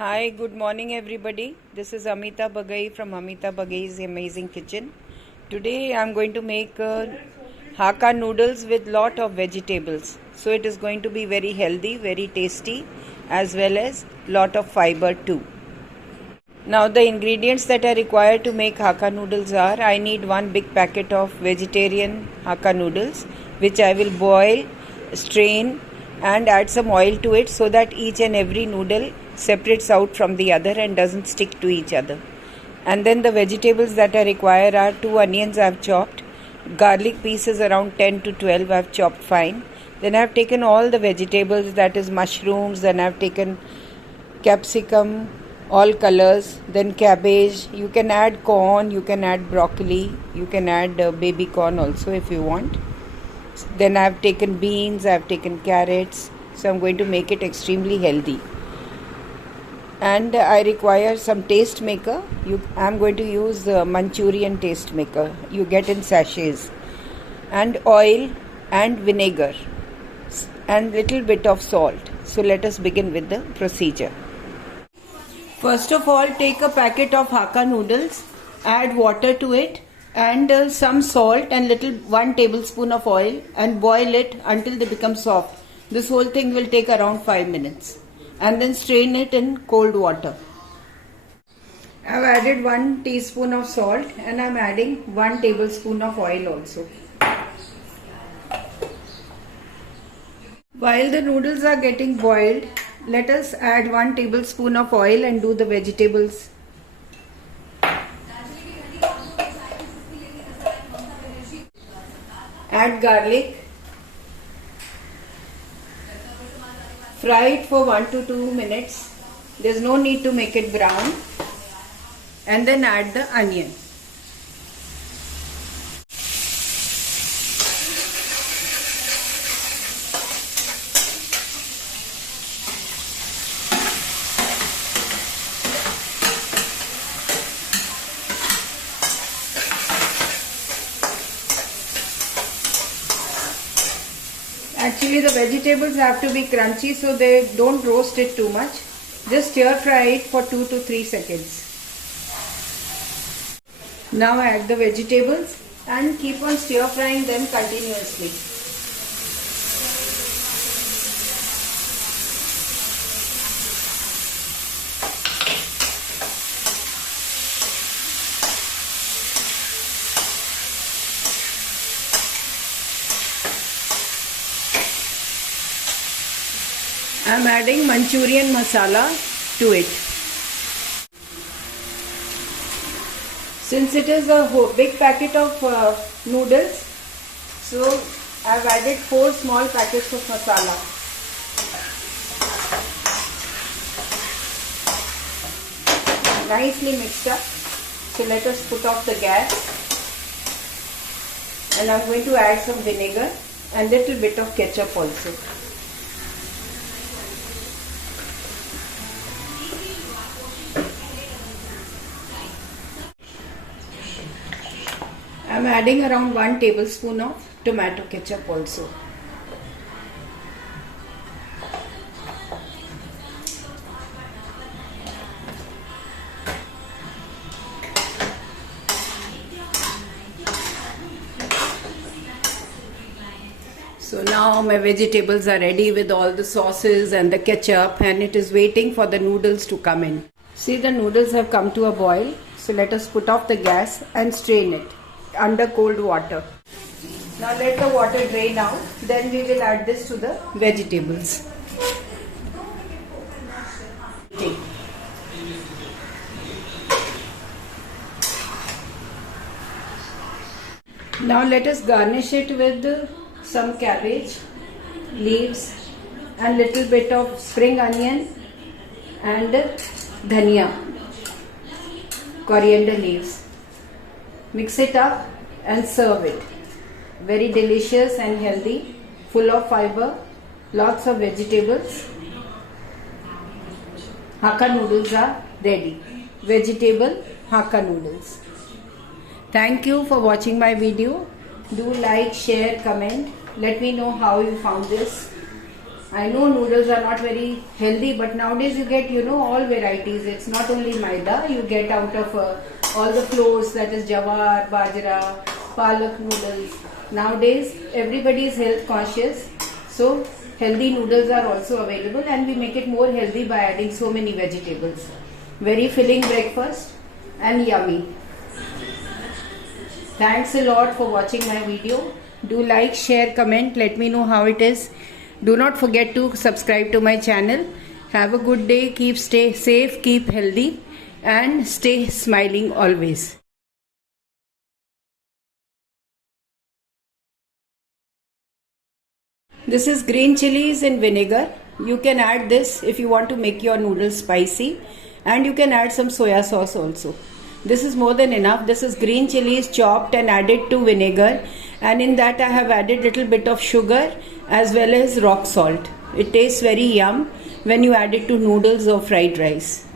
Hi, good morning everybody. This is Amita Bagai from Amita Bagai's Amazing Kitchen. Today I am going to make Hakka noodles with lot of vegetables. So it is going to be very healthy, very tasty, as well as lot of fiber too. Now the ingredients that are required to make Hakka noodles are: I need one big packet of vegetarian Hakka noodles, which I will boil, strain and add some oil to it so that each and every noodle separates out from the other and doesn't stick to each other. And then the vegetables that are required are 2 onions I have chopped, garlic pieces around 10 to 12 I have chopped fine. Then I have taken all the vegetables, that is mushrooms, then I have taken capsicum, all colors, then cabbage. You can add corn, you can add broccoli, you can add baby corn also if you want. Then I have taken beans, I have taken carrots. So I am going to make it extremely healthy. And I require some taste maker. I am going to use Manchurian taste maker. You get in sachets. And oil and vinegar and little bit of salt. So let us begin with the procedure. First of all, take a packet of Hakka noodles, add water to it and some salt and 1 tablespoon of oil and boil it until they become soft. This whole thing will take around 5 minutes. And then strain it in cold water. I have added 1 teaspoon of salt and I am adding 1 tablespoon of oil also. While the noodles are getting boiled, let us add 1 tablespoon of oil and do the vegetables. Add garlic. Fry it for 1 to 2 minutes. There is no need to make it brown. And then add the onion. Actually, the vegetables have to be crunchy, so they don't roast it too much. Just stir fry it for 2 to 3 seconds. Now add the vegetables and keep on stir frying them continuously. I am adding Manchurian masala to it. Since it is a big packet of noodles, so I have added 4 small packets of masala. Nicely mixed up. So let us put off the gas. And I am going to add some vinegar and little bit of ketchup also. I am adding around 1 tablespoon of tomato ketchup also. So now my vegetables are ready with all the sauces and the ketchup, and it is waiting for the noodles to come in. See, the noodles have come to a boil. So let us put off the gas and strain it under cold water. Now let the water drain out. Then we will add this to the vegetables. Now let us garnish it with some cabbage leaves and little bit of spring onion and dhania, coriander leaves. Mix it up and serve it. Very delicious and healthy, full of fiber, lots of vegetables. Hakka noodles are ready. Vegetable Hakka noodles. Thank you for watching my video. Do like, share, comment. Let me know how you found this. I know noodles are not very healthy, but nowadays you get, all varieties. It's not only maida, you get out of all the flours, that is jawar, bajra, palak noodles. Nowadays everybody is health conscious, so healthy noodles are also available, and we make it more healthy by adding so many vegetables. Very filling breakfast and yummy. Thanks a lot for watching my video. Do like, share, comment, let me know how it is. Do not forget to subscribe to my channel. Have a good day, stay safe, keep healthy, and stay smiling always. This is green chilies in vinegar. You can add this if you want to make your noodles spicy, and you can add some soya sauce also. This is more than enough. This is green chilies chopped and added to vinegar, and in that I have added little bit of sugar as well as rock salt. It tastes very yum when you add it to noodles or fried rice.